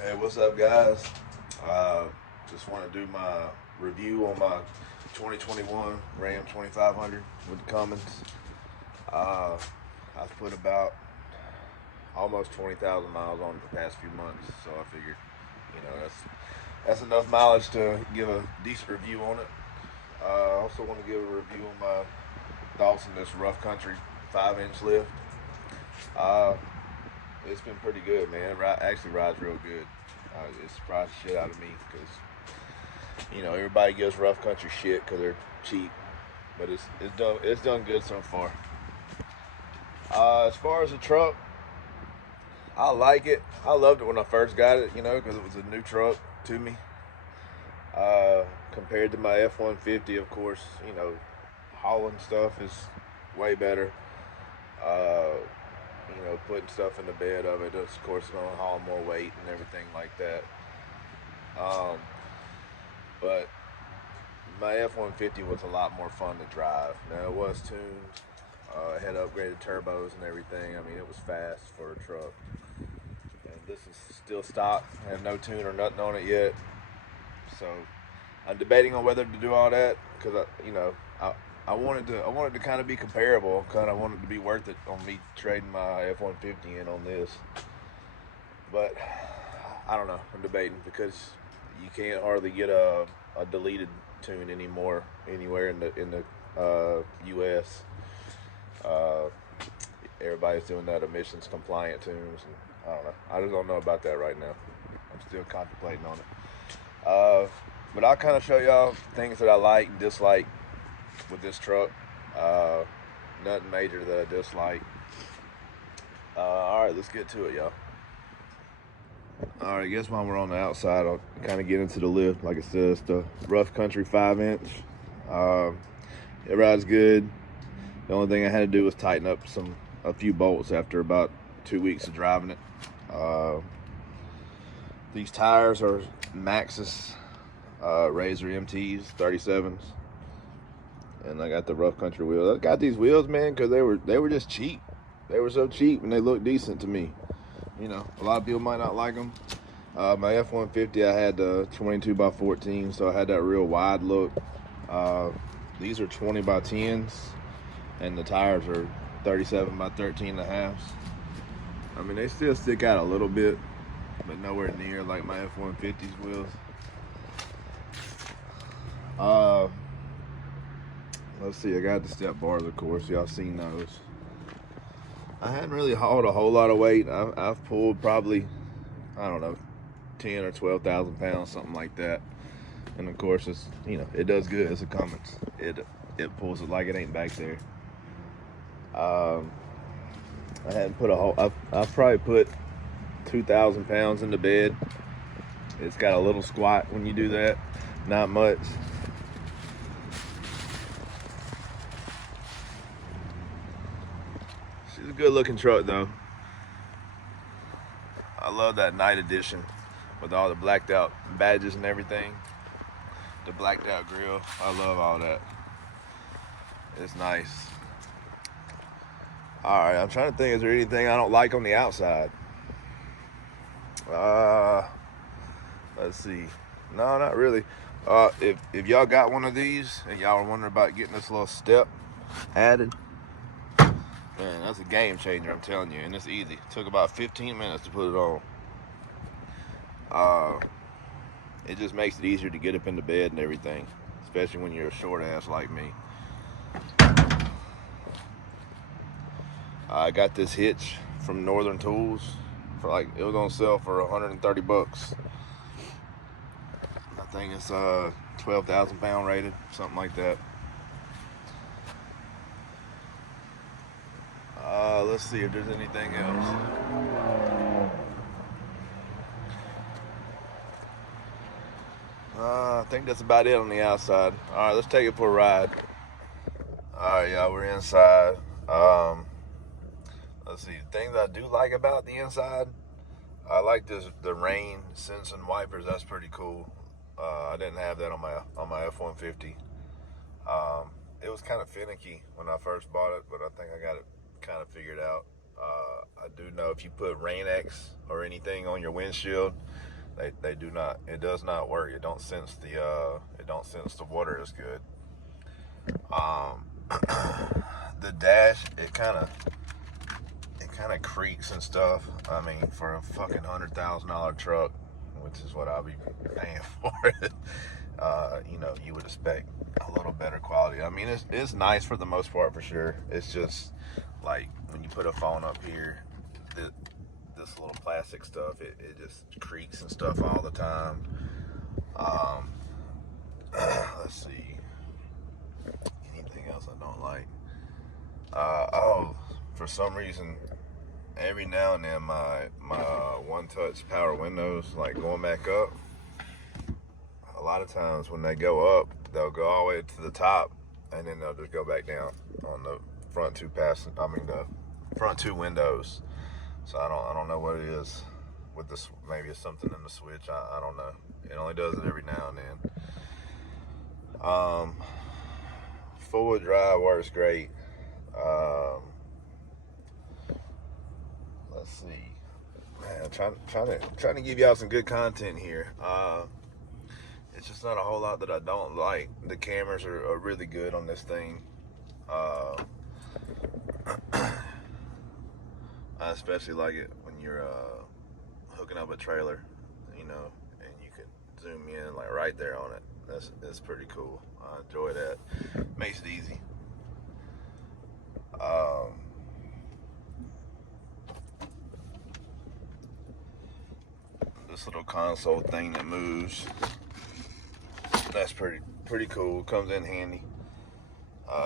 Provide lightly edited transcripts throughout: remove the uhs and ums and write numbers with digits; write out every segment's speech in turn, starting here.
Hey, what's up, guys? Just want to do my review on my 2021 Ram 2500 with the Cummins. Uh, I've put about almost 20,000 miles on it the past few months, so I figured, that's enough mileage to give a decent review on it. I also want to give a review on my thoughts on this rough country 5-inch lift. Uh, it's been pretty good, man. It actually rides real good. It surprised the shit out of me because everybody gives rough country shit because they're cheap, but it's done good so far. As far as the truck, I like it. I loved it when I first got it, because it was a new truck to me. Compared to my F-150, of course, hauling stuff is way better. Uh, putting stuff in the bed of it, of course, it's gonna haul more weight and everything like that. Um, but my F-150 was a lot more fun to drive. Now it was tuned, it had upgraded turbos and everything. I mean, it was fast for a truck. And this is still stock, I have no tune or nothing on it yet. So I'm debating on whether to do all that because I wanted to kind of be comparable. Kind of wanted to be worth it on me trading my F-150 in on this. But I don't know. I'm debating because you can't hardly get a deleted tune anymore anywhere in the U.S. Uh, Everybody's doing that emissions compliant tunes, and I don't know. I just don't know about that right now. I'm still contemplating on it. But I'll kind of show y'all things that I like and dislike with this truck. Nothing major that I dislike. All right, let's get to it, y'all. All right, I guess while we're on the outside, I'll kind of get into the lift. Like I said, it's the rough country 5-inch. It rides good. The only thing I had to do was tighten up a few bolts after about 2 weeks of driving it. These tires are Maxxis Razor MTs 37s, and I got the rough country wheels. I got these wheels, man, because they were just cheap. They were so cheap and they look decent to me. A lot of people might not like them. My F-150, I had the 22 by 14, so I had that real wide look. These are 20 by 10s, and the tires are 37 by 13 and a half. I mean, they still stick out a little bit, but nowhere near like my F-150's wheels. Let's see, I got the step bars, of course. Y'all seen those. I hadn't really hauled a whole lot of weight. I've pulled probably, I don't know, 10 or 12,000 pounds, something like that. And of course, it does good. It's a Cummins. It pulls it like it ain't back there. I hadn't put I've probably put 2,000 pounds in the bed. It's got a little squat when you do that, not much. She's a good looking truck though. I love that night edition with all the blacked out badges and everything. The blacked out grill. I love all that. It's nice. Alright, I'm trying to think, is there anything I don't like on the outside? Let's see. No, not really. If y'all got one of these and y'all are wondering about getting this little step added, man, that's a game changer, I'm telling you, and it's easy. It took about 15 minutes to put it on. It just makes it easier to get up into bed and everything, especially when you're a short ass like me. I got this hitch from Northern Tools for it was on sale for 130 bucks. I think it's 12,000 pound rated, something like that. Let's see if there's anything else. I think that's about it on the outside. All right, let's take it for a ride. All right, y'all, we're inside. Let's see, things I do like about the inside. I like the rain sensing wipers. That's pretty cool. I didn't have that on my F-150. It was kind of finicky when I first bought it, but I think I got it kind of figured out. I do know if you put Rain-X or anything on your windshield, they do not. It does not work. It don't sense the water as good. The dash, it kind of creaks and stuff. I mean, for a fucking $100,000 truck, which is what I'll be paying for it, you would expect a little better quality. I mean, it's nice for the most part, for sure. It's just like when you put a phone up here, this little plastic stuff, it just creaks and stuff all the time. Let's see. Anything else I don't like? For some reason, every now and then my one-touch power windows, like going back up, a lot of times when they go up, they'll go all the way to the top, and then they'll just go back down on the the front two windows. So I don't know what it is with this. Maybe it's something in the switch. I don't know. It only does it every now and then. Full drive works great. Let's see. Man, trying to give y'all some good content here. It's just not a whole lot that I don't like. The cameras are really good on this thing. I especially like it when you're hooking up a trailer, and you can zoom in like right there on it. That's pretty cool. I enjoy that. Makes it easy. This little console thing that moves, that's pretty cool. Comes in handy.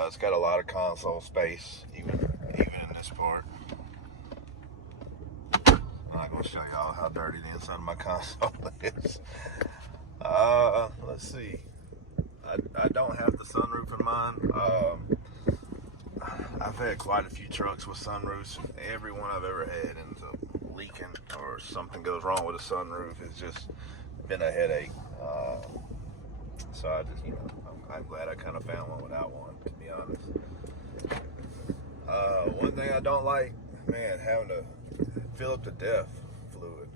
It's got a lot of console space, even in this part. I'm not gonna show y'all how dirty the inside of my console is. Let's see. I don't have the sunroof in mine. I've had quite a few trucks with sunroofs. Every one I've ever had ends up leaking, or something goes wrong with the sunroof. It's just been a headache. So I just, I'm glad I kind of found one without one, to be honest. One thing I don't like, man, having to fill up the DEF fluid.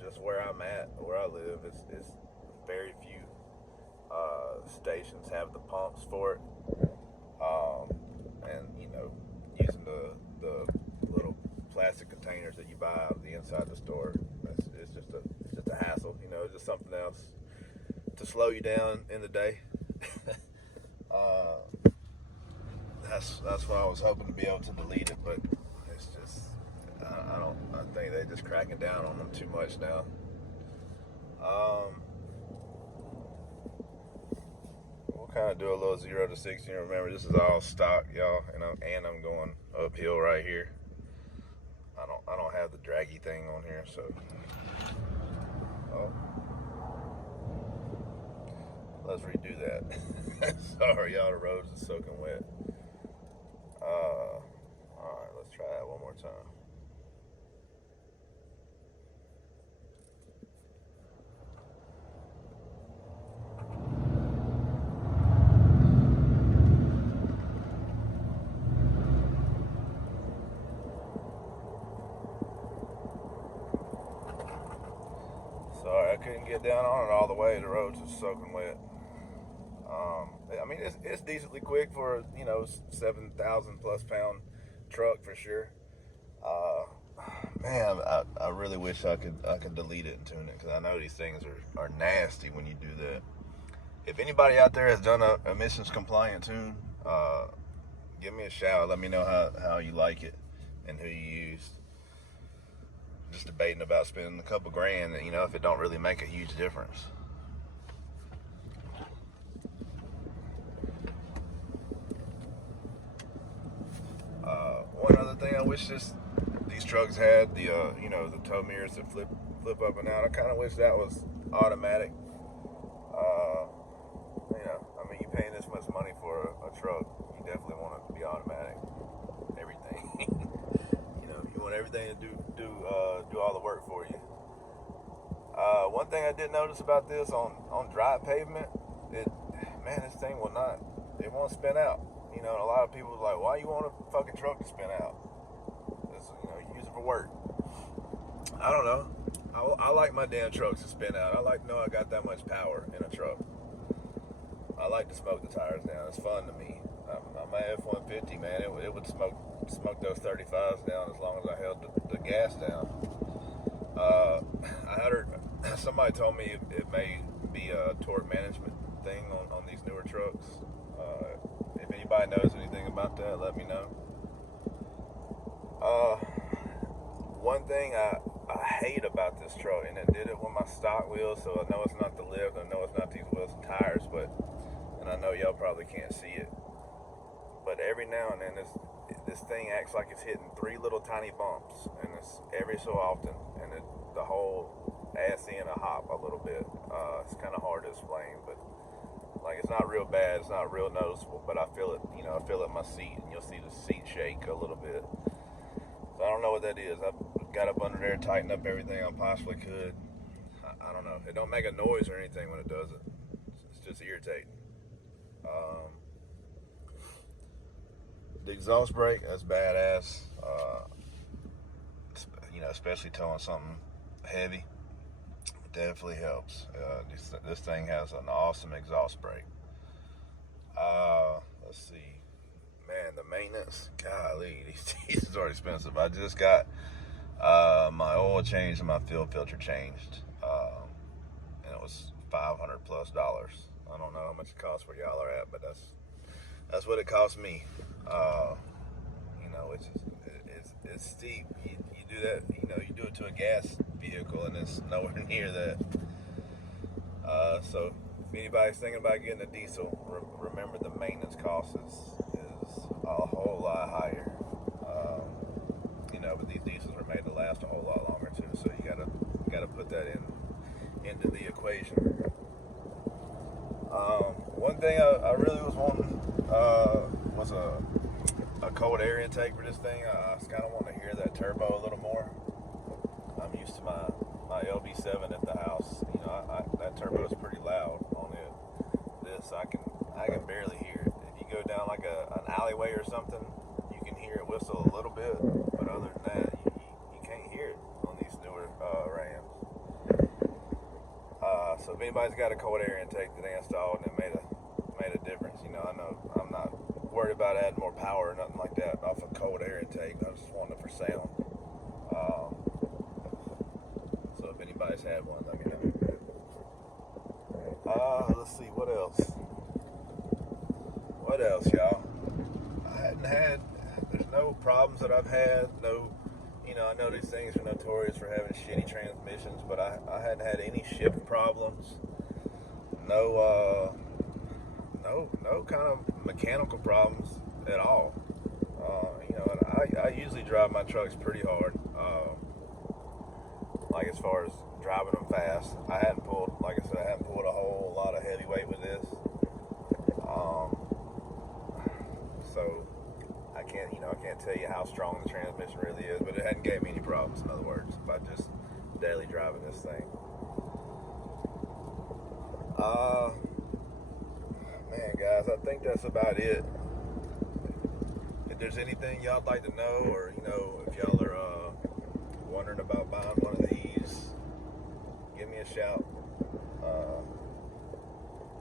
Just where I'm at, where I live, it's very few stations have the pumps for it. And using the little plastic containers that you buy out of the inside the store, it's just a hassle. It's just something else to slow you down in the day. That's what I was hoping to be able to delete it, but it's just I think they're just cracking down on them too much now. We'll kind of do a little 0 to 60. Remember, this is all stock, y'all, and I'm going uphill right here. I don't have the draggy thing on here, so. Oh. Let's redo that. Sorry, y'all, the roads are soaking wet. Alright, let's try that one more time. Sorry, I couldn't get down on it all the way. The roads are soaking wet. I mean, it's decently quick for 7,000 plus pound truck for sure. Man, I really wish I could delete it and tune it, because I know these things are nasty when you do that. If anybody out there has done a emissions compliant tune, give me a shout. Let me know how you like it and who you use. Just debating about spending a couple grand, if it don't really make a huge difference. One other thing I wish these trucks had, the tow mirrors that flip up and out. I kind of wish that was automatic. I mean, you're paying this much money for a truck, you definitely want it to be automatic. Everything, you want everything to do all the work for you. One thing I did notice about this on dry pavement, this thing won't spin out. you know, a lot of people are like, why you want a fucking truck to spin out? It's, you know, you use it for work. I don't know. I like my damn trucks to spin out. I like to know I got that much power in a truck. I like to smoke the tires down. It's fun to me. My F-150, man, it would smoke those 35s down as long as I held the gas down. I heard somebody told me it may be a torque management thing on these newer trucks. If anybody knows anything about that, let me know. One thing I hate about this truck, and it did it with my stock wheels, so I know it's not the lift, I know it's not these wheels and tires, and I know y'all probably can't see it, but every now and then this thing acts like it's hitting 3 little tiny bumps, and it's every so often, and the whole ass in a hop a little bit. It's kind of hard to explain, but like it's not real bad, it's not real noticeable, but I feel it, you know, I feel it in my seat, and you'll see the seat shake a little bit. So I don't know what that is. I've got up under there, tightened up everything I possibly could. I don't know. It don't make a noise or anything when it does it. It's just irritating. The exhaust brake, that's badass. You know, especially towing something heavy, it definitely helps. This thing has an awesome exhaust brake. Let's see. Man, the maintenance, golly, these diesels are expensive. I just got my oil changed and my fuel filter changed, and it was $500+. I don't know how much it costs where y'all are at, but that's what it cost me. You know, it's steep. You do that, you know, you do it to a gas vehicle, and it's nowhere near that. So if anybody's thinking about getting a diesel, remember the maintenance cost is a whole lot higher. You know, but these diesels are made to last a whole lot longer too, so you gotta put that into the equation. One thing I really was wanting was a cold air intake for this thing. I kind of want to hear that turbo a little more. I'm used to my LB7 at the house. You know, that turbo is pretty loud on it. This I can barely hear it. If you go down like an alleyway or something, you can hear it whistle a little bit, but other than that, you can't hear it on these newer Rams. So if anybody's got a cold air intake that they installed and it made a difference, you know, I know I'm not worried about adding more power or nothing like that off a cold air intake. I just want it for sound. So if anybody's had one, let me know. Let's see, what else, y'all? There's no problems that I've had, you know, I know these things are notorious for having shitty transmissions, but I hadn't had any shift problems, no kind of mechanical problems at all. You know, and I usually drive my trucks pretty hard, like as far as driving them fast. I hadn't pulled a whole lot of heavy weight with this. So I can't tell you how strong the transmission really is, but it hadn't gave me any problems, in other words, by just daily driving this thing. Man, guys, I think that's about it. If there's anything y'all'd like to know, or, you know, if y'all are wondering about buying one of these, give me a shout.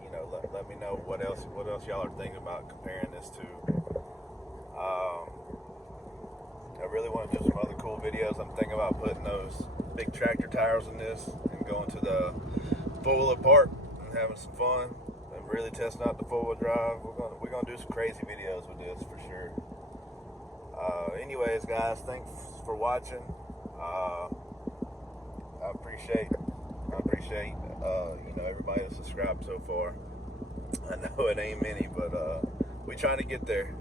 You know, let me know what else y'all are thinking about comparing this to. I really want to do some other cool videos. I'm thinking about putting those big tractor tires in this and going to the four-wheeler park and having some fun and really testing out the four-wheel drive. We're gonna do some crazy videos with this for sure. Anyways, guys, thanks for watching. I appreciate you know, everybody that's subscribed so far. I know it ain't many, but we trying to get there.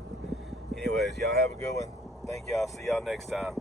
Anyways, y'all have a good one. Thank y'all. See y'all next time.